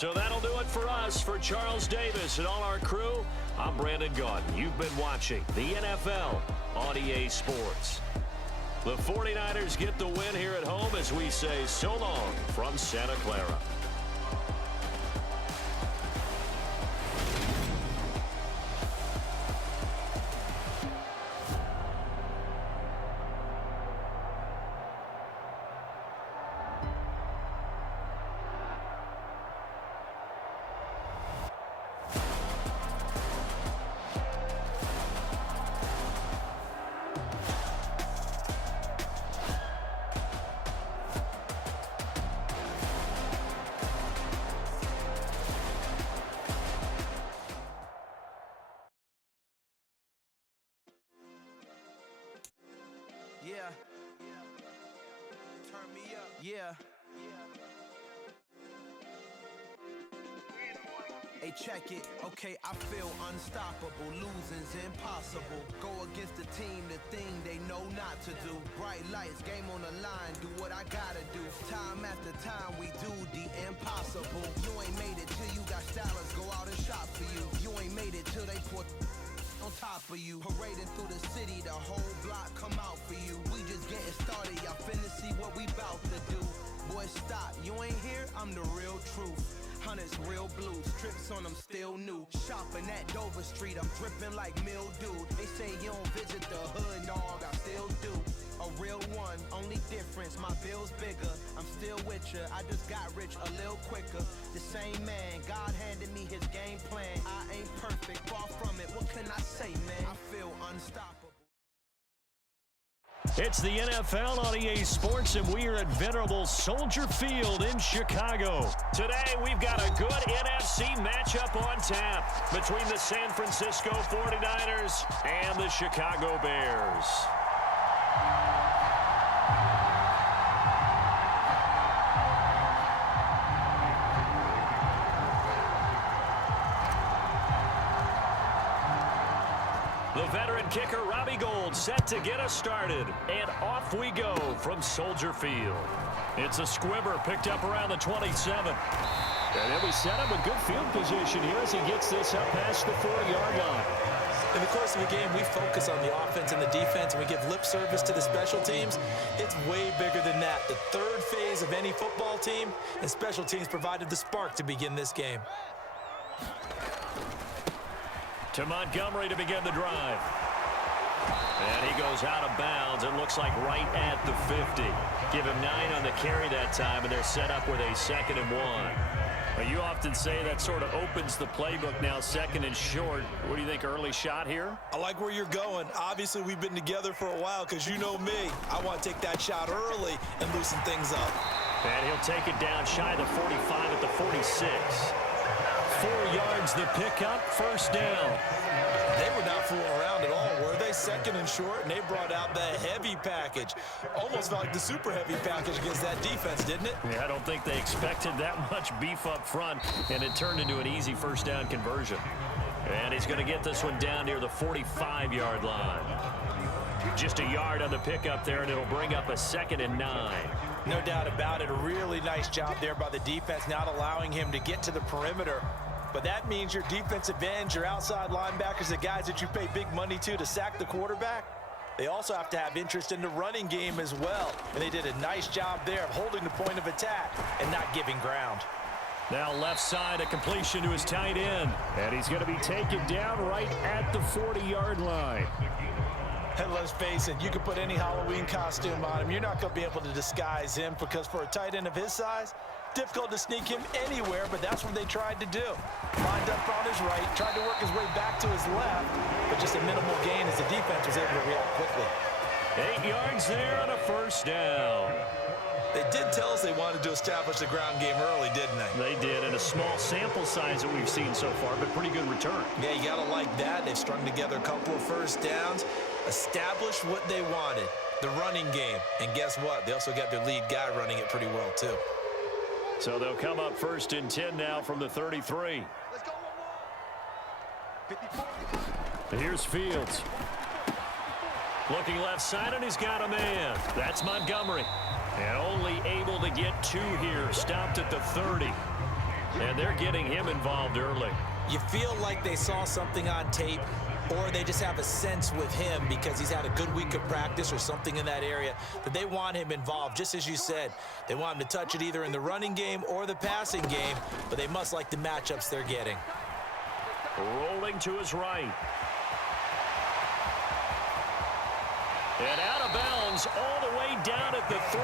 So that'll do it for us. For Charles Davis and all our crew, I'm Brandon Gaudin. You've been watching the NFL on EA Sports. The 49ers get the win here at home as we say so long from Santa Clara. Yeah. Turn me up. Yeah. Hey, check it. Okay, I feel unstoppable. Losing's impossible. Go against the team, the thing they know not to do. Bright lights, game on the line. Do what I gotta do. Time after time, we do the impossible. You ain't made it till you got stylers. Go out and shop for you. You ain't made it till they put on top of you. Parading through the city, the whole block come out for you. We just getting started, y'all finna see what we bout to do. Boy, stop, you ain't here, I'm the real truth. Hunters real blue, strips on them still new. Shopping at Dover Street, I'm dripping like mildew. They say you don't visit the hood, dog, I still do. A real one, only difference, my bill's bigger. I'm still with ya, I just got rich a little quicker. The same man, God handed me his game plan. I ain't perfect, far from it, what can I say, man? I feel unstoppable. It's the NFL on EA Sports, and we are at venerable Soldier Field in Chicago. Today, we've got a good NFC matchup on tap between the San Francisco 49ers and the Chicago Bears. The veteran kicker, Robbie Gould, set to get us started. And off we go from Soldier Field. It's a squibber picked up around the 27. And then we set him a good field position here as he gets this up past the 40-yard line. In the course of the game, we focus on the offense and the defense, and we give lip service to the special teams. It's way bigger than that. The third phase of any football team, and special teams provided the spark to begin this game. To Montgomery to begin the drive. And he goes out of bounds. It looks like right at the 50. Give him 9 on the carry that time, and they're set up with a 2nd and 1. Well, you often say that sort of opens the playbook now, 2nd and short. What do you think, early shot here? I like where you're going. Obviously, we've been together for a while because you know me. I want to take that shot early and loosen things up. And he'll take it down shy of the 45 at the 46. 4 yards the pickup, first down. They were not fooling around at all, were they? 2nd and short, and they brought out the heavy package. Almost felt like the super heavy package against that defense, didn't it? Yeah, I don't think they expected that much beef up front, and it turned into an easy first down conversion. And he's going to get this one down near the 45-yard line. Just a yard on the pickup there, and it'll bring up a 2nd and 9. No doubt about it. A really nice job there by the defense, not allowing him to get to the perimeter. But that means your defensive ends, your outside linebackers, the guys that you pay big money to sack the quarterback, they also have to have interest in the running game as well. And they did a nice job there of holding the point of attack and not giving ground. Now left side, a completion to his tight end. And he's going to be taken down right at the 40-yard line. And let's face it, you can put any Halloween costume on him. You're not going to be able to disguise him because for a tight end of his size, difficult to sneak him anywhere, but that's what they tried to do. Lined up on his right, tried to work his way back to his left, but just a minimal gain as the defense was able to react quickly. 8 yards there on a first down. They did tell us they wanted to establish the ground game early, didn't they? They did, and a small sample size that we've seen so far, but pretty good return. Yeah, you got to like that. They've strung together a couple of first downs, established what they wanted, the running game. And guess what? They also got their lead guy running it pretty well, too. So they'll come up 1st and 10 now from the 33. Let's go. 54. Here's Fields. Looking left side, and he's got a man. That's Montgomery. And only able to get 2 here. Stopped at the 30. And they're getting him involved early. You feel like they saw something on tape, or they just have a sense with him because he's had a good week of practice or something in that area that they want him involved. Just as you said, they want him to touch it either in the running game or the passing game, but they must like the matchups they're getting. Rolling to his right. And out of bounds all the way down at the 3.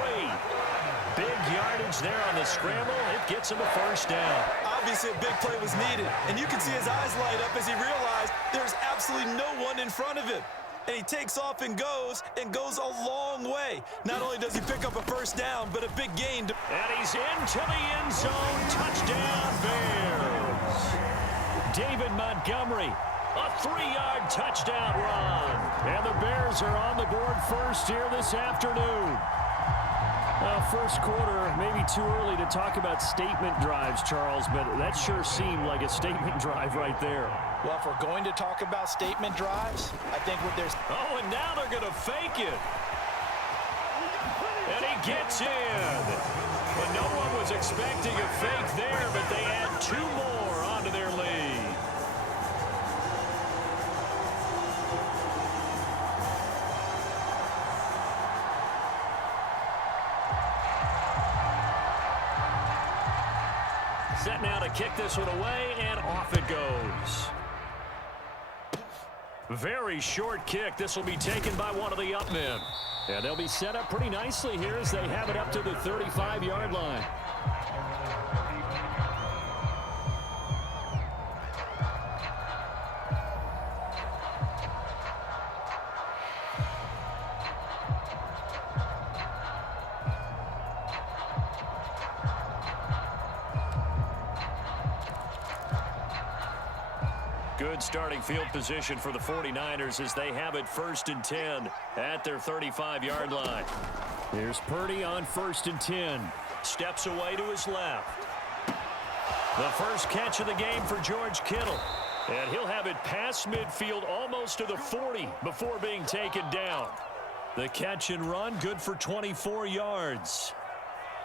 Big yardage there on the scramble. It gets him a first down. Obviously, a big play was needed, and you can see his eyes light up as he realized there's absolutely no one in front of him. And he takes off and goes a long way. Not only does he pick up a first down, but a big gain. And he's into the end zone. Touchdown, Bears. David Montgomery, a 3-yard touchdown run. And the Bears are on the board first here this afternoon. First quarter, maybe too early to talk about statement drives, Charles, but that sure seemed like a statement drive right there. Well, if we're going to talk about statement drives, I think what there's... Oh, and now they're going to fake it. And he gets in. But no one was expecting a fake there, but they add 2 more onto their lead. Set now to kick this one away, and off it goes. Very short kick. This will be taken by one of the up men. And they'll be set up pretty nicely here as they have it up to the 35-yard line. Good starting field position for the 49ers as they have it 1st and 10 at their 35-yard line. Here's Purdy on 1st and 10. Steps away to his left. The first catch of the game for George Kittle. And he'll have it past midfield almost to the 40 before being taken down. The catch and run good for 24 yards.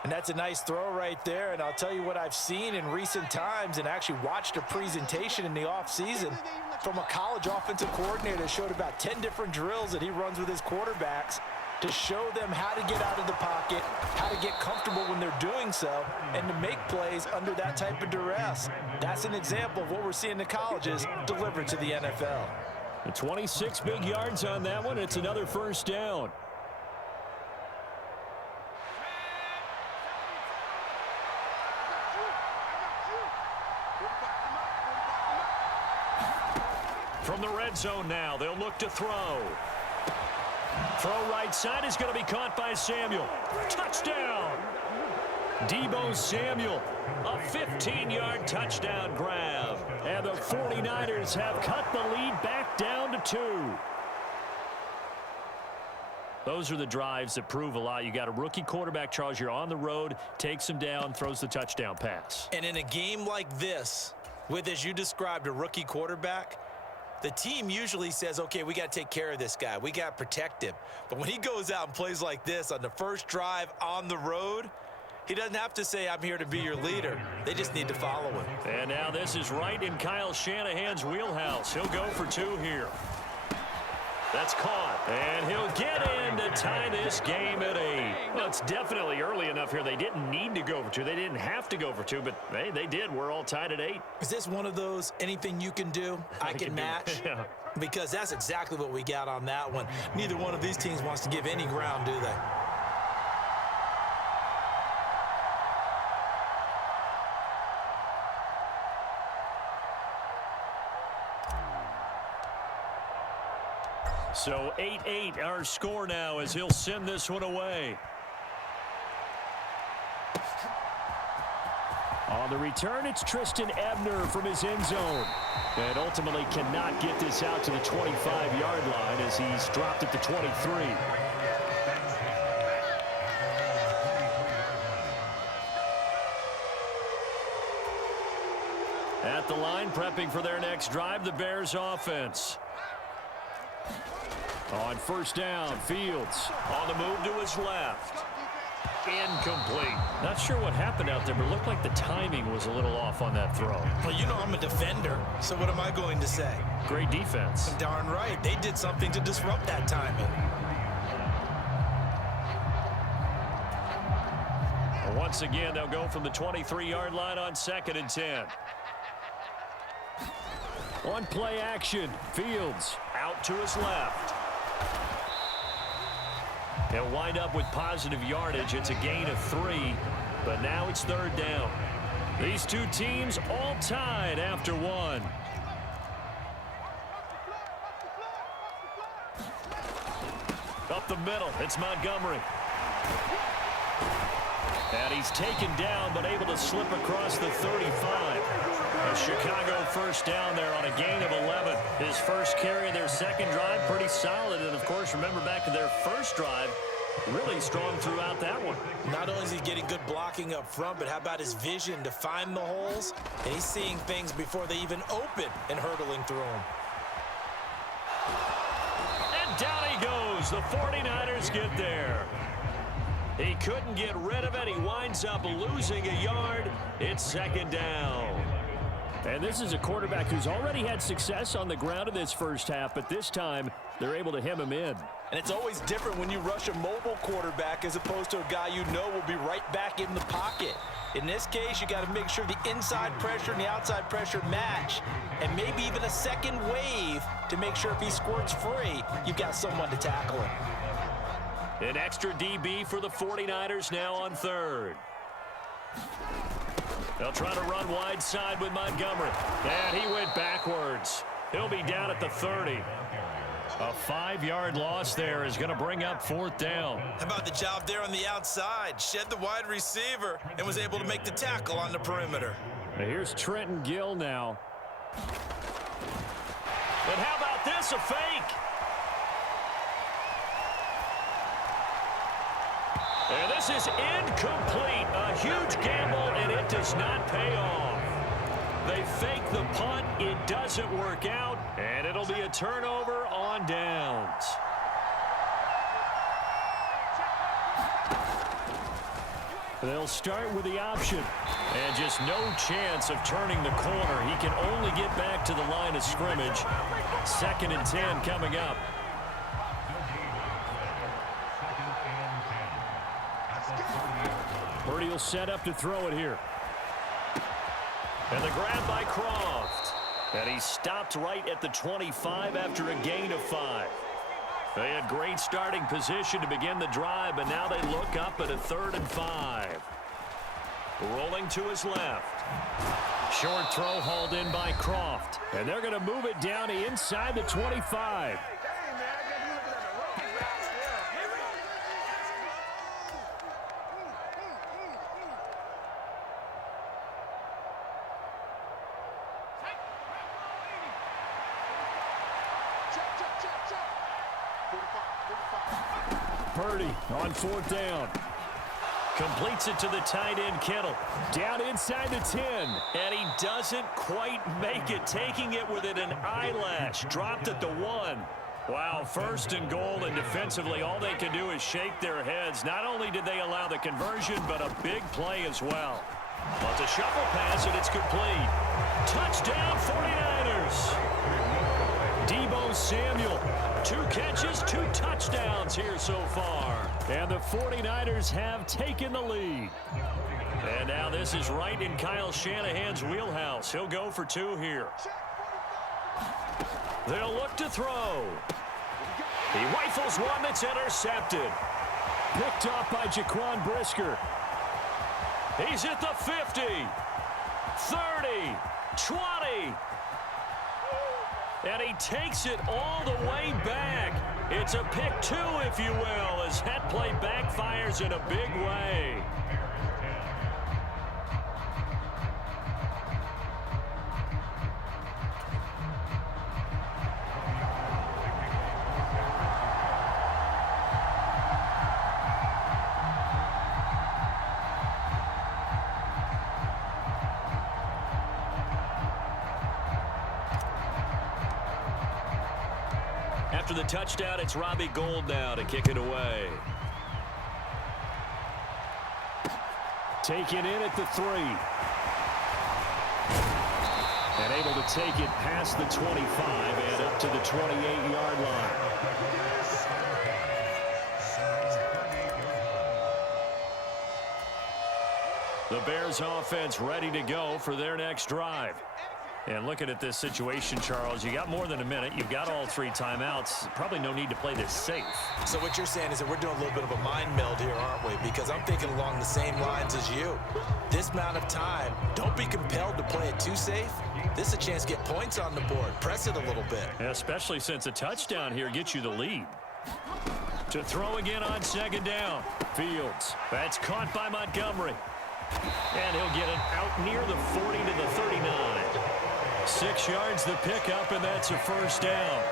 And that's a nice throw right there. And I'll tell you what I've seen in recent times and actually watched a presentation in the offseason from a college offensive coordinator that showed about 10 different drills that he runs with his quarterbacks to show them how to get out of the pocket, how to get comfortable when they're doing so, and to make plays under that type of duress. That's an example of what we're seeing in the colleges delivered to the NFL. 26 big yards on that one. It's another first down. From the red zone now, they'll look to throw. Throw right side is going to be caught by Samuel. Touchdown! Deebo Samuel, a 15-yard touchdown grab. And the 49ers have cut the lead back down to 2. Those are the drives that prove a lot. You got a rookie quarterback, Charles. You're on the road, takes him down, throws the touchdown pass. And in a game like this, with, as you described, a rookie quarterback, the team usually says, okay, we got to take care of this guy. We got to protect him. But when he goes out and plays like this on the first drive on the road, he doesn't have to say, I'm here to be your leader. They just need to follow him. And now this is right in Kyle Shanahan's wheelhouse. He'll go for 2 here. That's caught. And he'll get in to tie this game at 8. Well, it's definitely early enough here. They didn't need to go for 2. They didn't have to go for 2, but hey, they did. We're all tied at 8. Is this one of those anything you can do, I can match? Yeah. Because that's exactly what we got on that one. Neither one of these teams wants to give any ground, do they? So 8-8 our score now as he'll send this one away. On the return, it's Tristan Ebner from his end zone. And ultimately cannot get this out to the 25-yard line as he's dropped at the 23. At the line, prepping for their next drive, the Bears offense. On first down, Fields on the move to his left. Incomplete. Not sure what happened out there, but it looked like the timing was a little off on that throw. Well, you know I'm a defender, so what am I going to say? Great defense. Darn right. They did something to disrupt that timing. Once again, they'll go from the 23-yard line on 2nd and 10. On play action, Fields out to his left. He'll wind up with positive yardage. It's a gain of 3, but now it's 3rd down. These two teams all tied after 1. Up the middle, it's Montgomery. And he's taken down, but able to slip across the 35. A Chicago first down there on a gain of 11. His first carry of their second drive, pretty solid. And, of course, remember back to their first drive, really strong throughout that one. Not only is he getting good blocking up front, but how about his vision to find the holes? And he's seeing things before they even open and hurtling through them. And down he goes. The 49ers get there. He couldn't get rid of it. He winds up losing a yard. It's 2nd down. And this is a quarterback who's already had success on the ground in this first half, but this time they're able to hem him in. And it's always different when you rush a mobile quarterback as opposed to a guy you know will be right back in the pocket. In this case, you got to make sure the inside pressure and the outside pressure match, and maybe even a second wave to make sure if he squirts free, you've got someone to tackle him. An extra DB for the 49ers now on 3rd. They'll try to run wide side with Montgomery. And he went backwards. He'll be down at the 30. A 5-yard loss there is going to bring up 4th down. How about the job there on the outside? Shed the wide receiver and was able to make the tackle on the perimeter. Now here's Trenton Gill now. And how about this, a fake? And this is incomplete. A huge gamble, and it does not pay off. They fake the punt. It doesn't work out, and it'll be a turnover on downs. They'll start with the option. And just no chance of turning the corner. He can only get back to the line of scrimmage. 2nd and 10 coming up. Purdy will set up to throw it here. And the grab by Croft. And he stopped right at the 25 after a gain of 5. They had great starting position to begin the drive, but now they look up at a 3rd and 5. Rolling to his left. Short throw hauled in by Croft. And they're going to move it down inside the 25. Purdy on 4th down. Completes it to the tight end, Kittle. Down inside the 10. And he doesn't quite make it. Taking it within an eyelash. Dropped at the 1. Wow, 1st and goal, and defensively all they can do is shake their heads. Not only did they allow the conversion, but a big play as well. Well, it's a shuffle pass, and it's complete. Touchdown, 49ers. Deebo Samuel. 2 catches, 2 touchdowns here so far. And the 49ers have taken the lead. And now this is right in Kyle Shanahan's wheelhouse. He'll go for 2 here. They'll look to throw. He rifles one that's intercepted. Picked off by Jaquan Brisker. He's at the 50, 30, 20. And he takes it all the way back. It's a pick 2, if you will, as that play backfires in a big way. After the touchdown, it's Robbie Gould now to kick it away. Taken in at the 3. And able to take it past the 25 and up to the 28-yard line. The Bears offense ready to go for their next drive. And looking at this situation, Charles, you got more than a minute. You've got all 3 timeouts. Probably no need to play this safe. So what you're saying is that we're doing a little bit of a mind meld here, aren't we? Because I'm thinking along the same lines as you. This amount of time, don't be compelled to play it too safe. This is a chance to get points on the board. Press it a little bit. Yeah, especially since a touchdown here gets you the lead. To throw again on 2nd down. Fields. That's caught by Montgomery. And he'll get it out near the 40 to the 39. 6 yards the pickup, and that's a 1st down.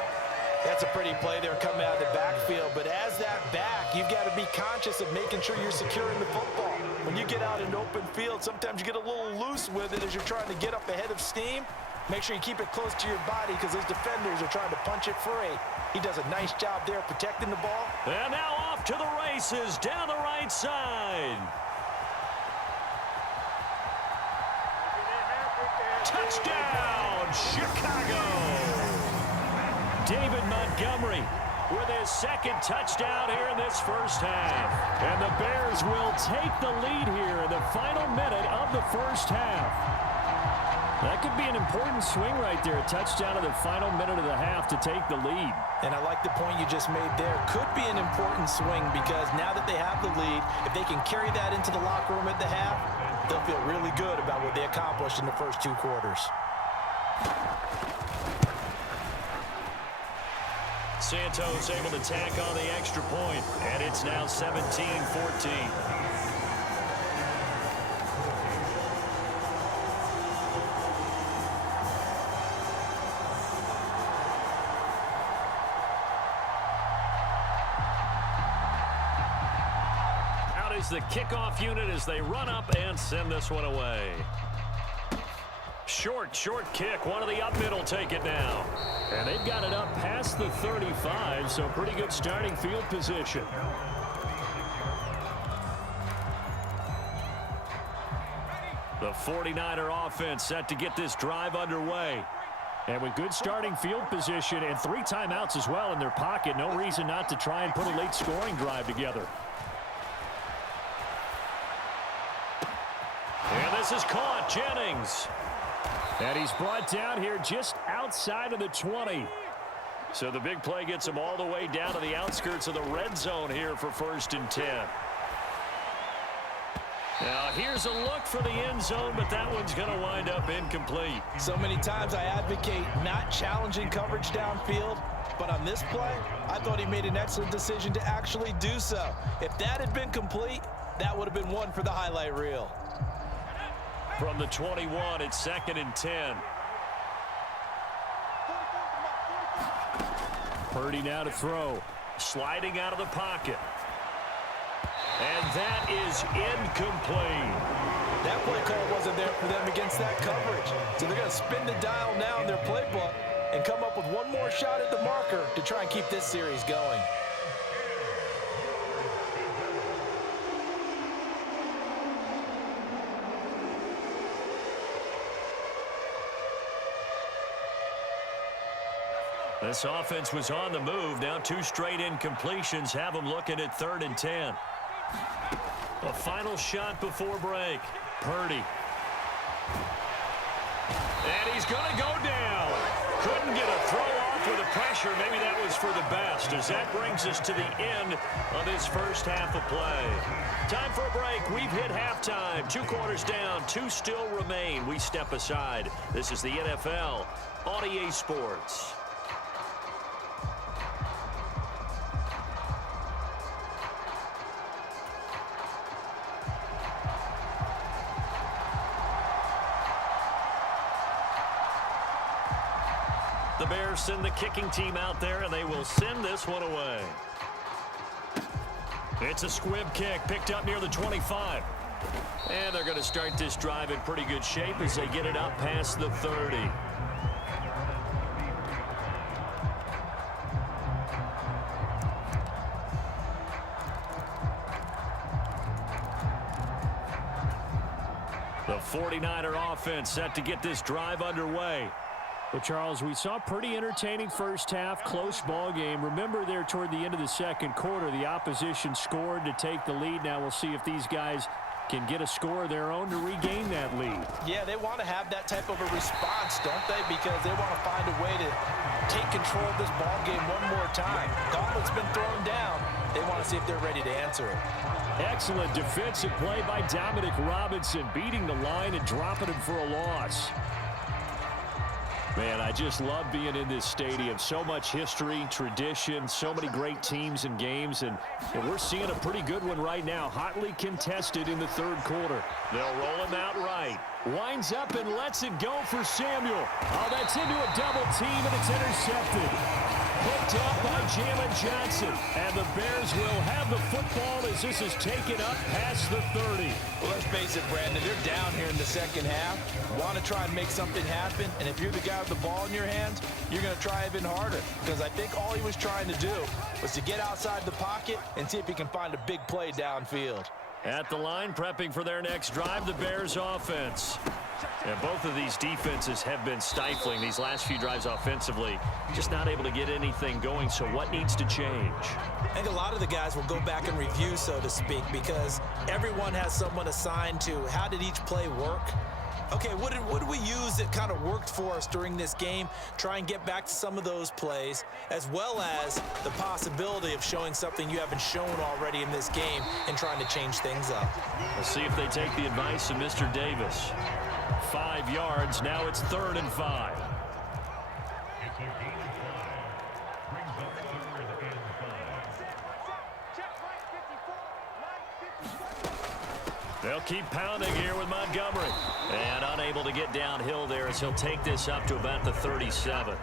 That's a pretty play there coming out of the backfield. But as that back, you've got to be conscious of making sure you're securing the football. When you get out in open field, sometimes you get a little loose with it as you're trying to get up ahead of steam. Make sure you keep it close to your body because those defenders are trying to punch it free. He does a nice job there protecting the ball. And now off to the races down the right side. Touchdown, Chicago! David Montgomery with his 2nd touchdown here in this first half. And the Bears will take the lead here in the final minute of the first half. That could be an important swing right there, a touchdown in the final minute of the half to take the lead. And I like the point you just made there. Could be an important swing because now that they have the lead, if they can carry that into the locker room at the half, they'll feel really good about what they accomplished in the first 2 quarters. Santos able to tack on the extra point, and it's now 17-14. Out is the kickoff unit as they run up and send this one away. Short kick. One of the up mid will take it now. And they've got it up past the 35, so pretty good starting field position. The 49er offense set to get this drive underway. And with good starting field position and 3 timeouts as well in their pocket, no reason not to try and put a late scoring drive together. And this is caught. Jennings. And he's brought down here just outside of the 20. So the big play gets him all the way down to the outskirts of the red zone here for 1st and 10. Now here's a look for the end zone, but that one's going to wind up incomplete. So many times I advocate not challenging coverage downfield, but on this play, I thought he made an excellent decision to actually do so. If that had been complete, that would have been one for the highlight reel. From the 21, it's 2nd and 10. Purdy now to throw. Sliding out of the pocket. And that is incomplete. That play call wasn't there for them against that coverage. So they're going to spin the dial now in their playbook and come up with one more shot at the marker to try and keep this series going. This offense was on the move. Now 2 straight incompletions have them looking at 3rd and 10. A final shot before break. Purdy. And he's going to go down. Couldn't get a throw off with the pressure. Maybe that was for the best, as that brings us to the end of this first half of play. Time for a break. We've hit halftime. 2 quarters down. 2 still remain. We step aside. This is the NFL on EA Sports. The Bears send the kicking team out there, and they will send this one away. It's a squib kick picked up near the 25. And they're going to start this drive in pretty good shape as they get it up past the 30. The 49er offense set to get this drive underway. Well, Charles, we saw a pretty entertaining first half, close ball game. Remember there toward the end of the second quarter, the opposition scored to take the lead. Now we'll see if these guys can get a score of their own to regain that lead. Yeah, they want to have that type of a response, don't they? Because they want to find a way to take control of this ball game one more time. Gauntlet's been thrown down. They want to see if they're ready to answer it. Excellent defensive play by Dominic Robinson, beating the line and dropping him for a loss. Man, I just love being in this stadium. So much history, tradition, so many great teams and games, and we're seeing a pretty good one right now. Hotly contested in the third quarter. They'll roll him out right. Winds up and lets it go for Samuel. Oh, that's into a double team, and it's intercepted. Picked up by Jalen Johnson. And the Bears will have the football as this is taken up past the 30. Well, let's face it, Brandon, they're down here in the second half. Want to try and make something happen, and if you're the guy with the ball in your hands, you're going to try even harder. Because I think all he was trying to do was to get outside the pocket and see if he can find a big play downfield. At the line, prepping for their next drive, the Bears offense. And both of these defenses have been stifling these last few drives offensively. Just not able to get anything going, so what needs to change? I think a lot of the guys will go back and review, so to speak, because everyone has someone assigned to how did each play work. Okay, what did we use that kind of worked for us during this game? Try and get back to some of those plays, as well as the possibility of showing something you haven't shown already in this game and trying to change things up. We'll see if they take the advice of Mr. Davis. 5 yards, now it's 3rd and 5. They'll keep pounding here with Montgomery. And unable to get downhill there as he'll take this up to about the 37.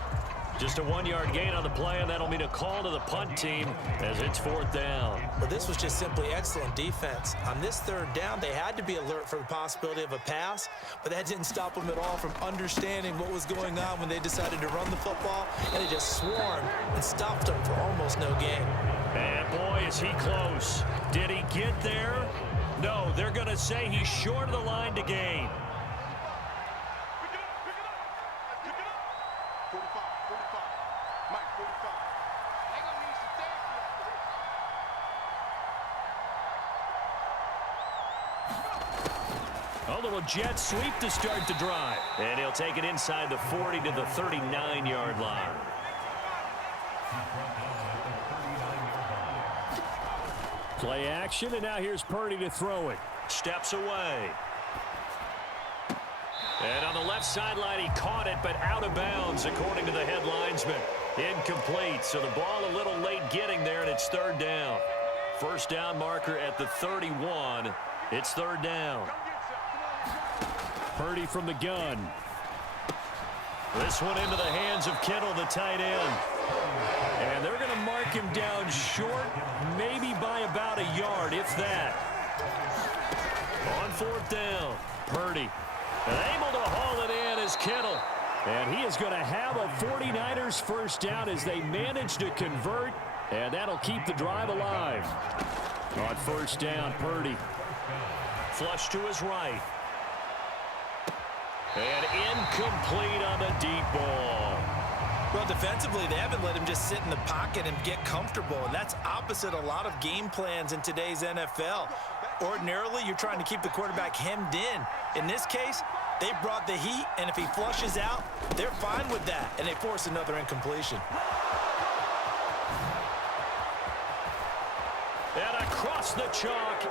Just a 1-yard gain on the play, and that'll mean a call to the punt team as it's 4th down. Well, this was just simply excellent defense. On this 3rd down, they had to be alert for the possibility of a pass, but that didn't stop them at all from understanding what was going on when they decided to run the football, and they just swarmed and stopped them for almost no gain. And boy, is he close. Did he get there? No, they're going to say he's short of the line to gain. A little jet sweep to start the drive. And he'll take it inside the 40 to the 39-yard line. Play action, and now here's Purdy to throw it. Steps away. And on the left sideline, he caught it, but out of bounds, according to the head linesman. Incomplete, so the ball a little late getting there, and it's 3rd down. First down marker at the 31. It's 3rd down. Purdy from the gun. This one into the hands of Kittle, the tight end. And they're going to mark him down short, maybe by about a yard, if that. On 4th down, Purdy. And able to haul it in is Kittle. And he is going to have a 49ers first down as they manage to convert. And that'll keep the drive alive. On 1st down, Purdy. Flush to his right. And incomplete on the deep ball. Well, defensively, they haven't let him just sit in the pocket and get comfortable, and that's opposite a lot of game plans in today's NFL. Ordinarily, you're trying to keep the quarterback hemmed in. In this case, they brought the heat, and if he flushes out, they're fine with that, and they force another incompletion. And across the chalk.